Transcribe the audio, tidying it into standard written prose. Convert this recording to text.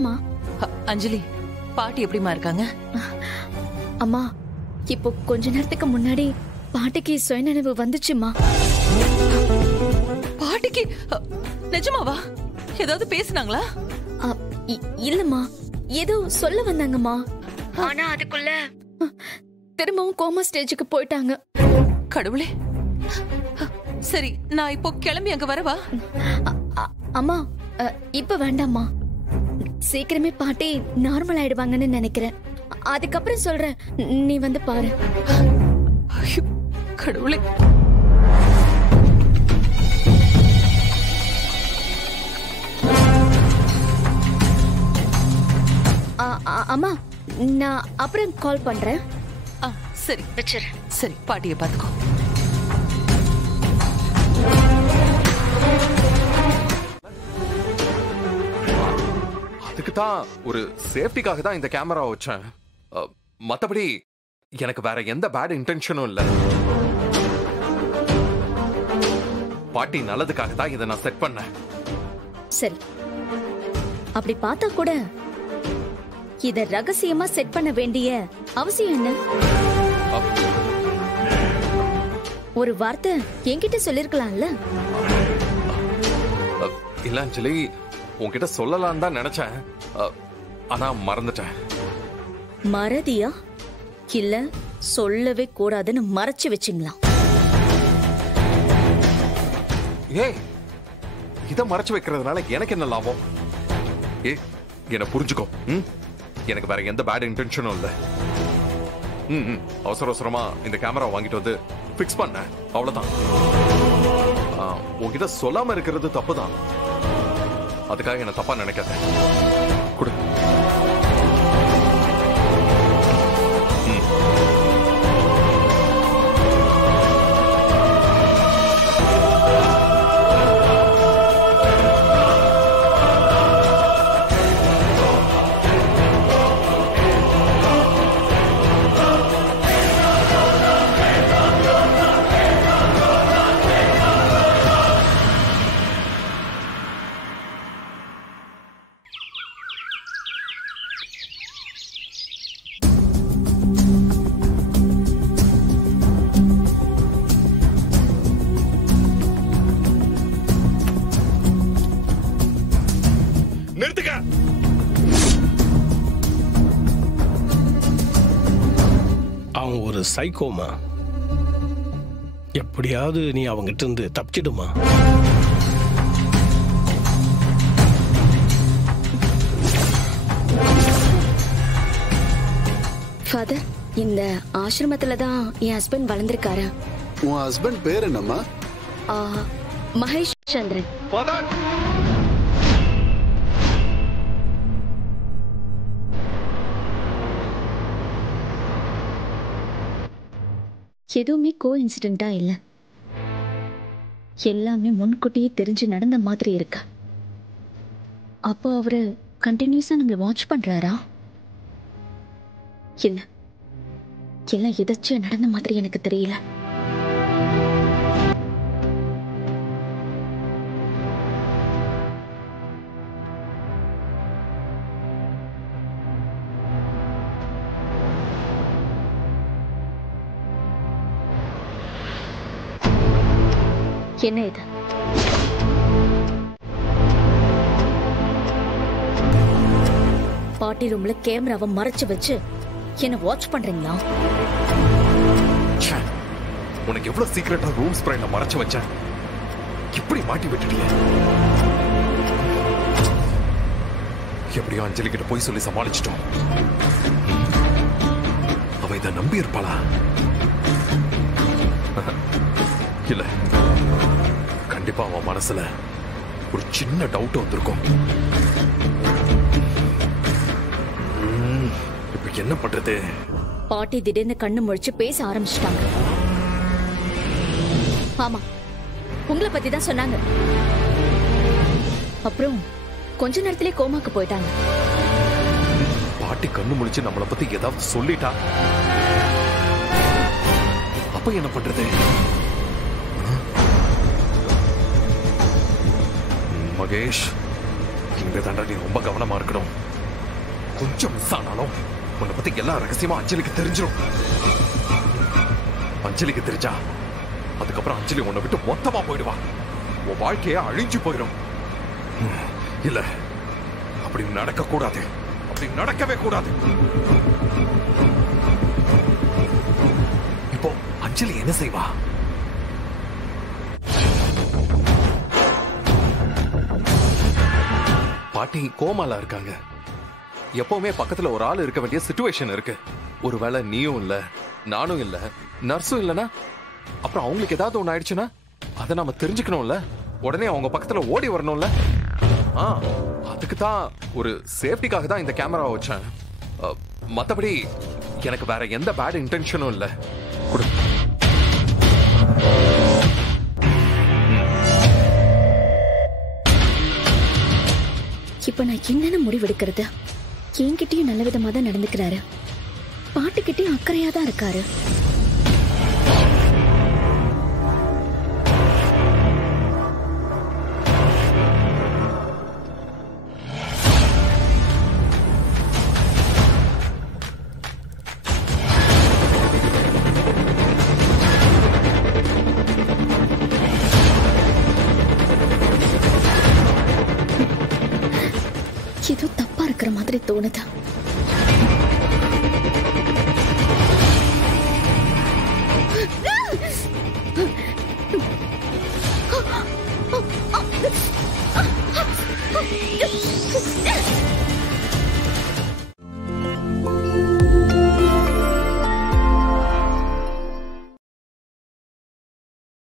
சொல்லுமா. அஞ்சலி, பாட்டி எப்படிமா இருக்காங்க? அம்மா, இப்போ கொஞ்ச நேரத்துக்கு முன்னாடி பாட்டிக்கு சுயநினைவு வந்துச்சுமா. பாட்டிக்கு நிஜமாவா? ஏதாவது பேசுனாங்களா? இல்லம்மா, ஏதோ சொல்ல வந்தாங்கம்மா. ஆனா அதுக்குள்ள திரும்பவும் கோமா ஸ்டேஜுக்கு போயிட்டாங்க. கடவுளே. சரி, நான் இப்போ கிளம்பி அங்க வரவா? அம்மா, இப்ப வேண்டாம்மா. சீக்கிரமே பாட்டி நார்மல் ஆயிடுவாங்கன்னு நினைக்கிறேன். அதுக்கப்புறம் சொல்றேன், நீ வந்து பாரு. கடவுளே. அம்மா, நான் அப்புறம் கால் பண்றேன். சரி வச்சிரு. சரி, பாட்டியை பாத்துக்கோ. அதுக்கு தான், ஒரு சேஃப்டிக்காக தான் இந்த கேமரா வச்சேன். மத்தபடி எனக்கு வேற எந்த பேட் இன்டென்ஷனும் இல்ல. பாட்டி நல்லதுக்காக தான் இதை நான் செட் பண்ணேன். சரி, அப்படி பார்த்தா கூட இத ரகசியமா செட் பண்ண வேண்டிய அவசியம் என்ன? ஒரு வார்த்தை என்கிட்ட சொல்லிருக்கலாம்ல. இல்ல அஞ்சலி, உன்கிட்ட சொல்லலாம்னு தான் நினைச்சேன். ஆனா மறந்துட்டேன். மறதியா? இல்ல சொல்லவே கூடாதுன்னு மறைச்சு வச்சிங்களா? ஏய், இத மறைச்சு வைக்கிறதுனால எனக்கு என்ன லாபம்? என்ன புரிஞ்சுக்கோ. எனக்கு வேற எந்த பேட் இன்டென்ஷனும் இல்ல. அவசர அவசரமா இந்த கேமரா வாங்கிட்டு வந்து பிக்ஸ் பண்ண, அவ்வளவுதான். உன்கிட்ட சொல்லாம இருக்கிறது தப்புதான். அதுக்காக என்ன தப்பா நினைக்காத. கொடு. அவன் ஒரு சைக்கோமா. எப்படியாவது நீ அவங்கிட்ட இருந்து தப்பிச்சிடுமா. ஃபாதர், இந்த ஆசிரமத்துல தான் என் ஹஸ்பண்ட் வளர்ந்திருக்காரு. உன் ஹஸ்பண்ட் பேர் என்னம்மா? மகேஷ் சந்திரன். எதுவுமே கோ இன்சிடென்டா இல்ல. எல்லாமே முன்கூட்டியே தெரிஞ்சு நடந்த மாதிரி இருக்கு. அப்போ அவரு கண்டினியூஸா நம்மள வாட்ச் பண்றாரா? இல்ல, எல்லாம் எதாச்சும் நடந்த மாதிரி எனக்கு தெரியல. என்ன இது? பாட்டி ரூம்ல கேமராவை மறைச்சு வச்சு என்ன வாட்ச் பண்றீங்களா? உனக்கு எவ்வளவு சீக்கிரட்டா ரூம் ஸ்ப்ரேல மறைச்சு வச்சேன், இப்படி மாட்டி விட்டுட்டியே. எப்படியோ அஞ்சலி கிட்ட போய் சொல்லி சமாளிச்சிட்டோம். அவ இதை நம்பி இருப்பாளா? இல்ல, கண்டிப்பா அவன் மனசுல ஒரு சின்ன டவுட் வந்திருக்கும். இப்ப என்ன பண்றது? பாட்டி திடீர்னு கண்ணு முழிச்சு பேச ஆரம்பிச்சிட்டாங்க. ஆமா, உங்களை பத்தி தான் சொன்னாங்க. அப்புறம் கொஞ்ச நேரத்திலே கோமாக்கு போயிட்டாங்க. பாட்டி கண்ணு முழிச்சு நம்மளை பத்தி ஏதாவது சொல்லிட்டா அப்ப என்ன பண்றது? மகேஷ், இங்க தாண்டா நீ ரொம்ப கவனமா இருக்கணும். கொஞ்சம் மிஸ் ஆனாலும் உன்னை பத்தி எல்லா ரகசியமா அஞ்சலிக்கு தெரிஞ்சிடும். அஞ்சலிக்கு தெரிஞ்சா அதுக்கப்புறம் அஞ்சலி உன்னை விட்டு மொத்தமா போயிடுவா. உன் வாழ்க்கைய அழிஞ்சு போயிடும். இல்ல, அப்படி நடக்க கூடாது. அப்படி நடக்கவே கூடாது. இப்போ அஞ்சலி என்ன செய்வா? பாட்டி கோமால இருக்காங்க. எப்பவுமே பக்கத்துல ஒரு ஆள் இருக்க வேண்டிய சிச்சுவேஷன் இருக்கு. ஒருவேளை நீயும் இல்ல, நானும் இல்ல, நர்ஸும் இல்லனா அப்புறம் அவங்களுக்கு ஏதாவது ஒண்ணு ஆயிடுச்சுன்னா அதை நாம தெரிஞ்சுக்கணும்ல. உடனே அவங்க பக்கத்துல ஓடி வரணும்ல. அதுக்கு தான் ஒரு சேஃப்டிக்காக தான் இந்த கேமரா வச்சேன். மத்தபடி எனக்கு வேற எந்த பேட் இன்டென்ஷனும் இல்ல. இப்ப நான் என்னென்ன முடிவெடுக்கிறது? என்கிட்டயும் நல்ல விதமா தான் நடந்துக்கிறாரு, பாட்டுக்கிட்டயும் அக்கறையா தான் இருக்காரு. ஏதோ தப்பா இருக்கிற மாதிரி தோணுது.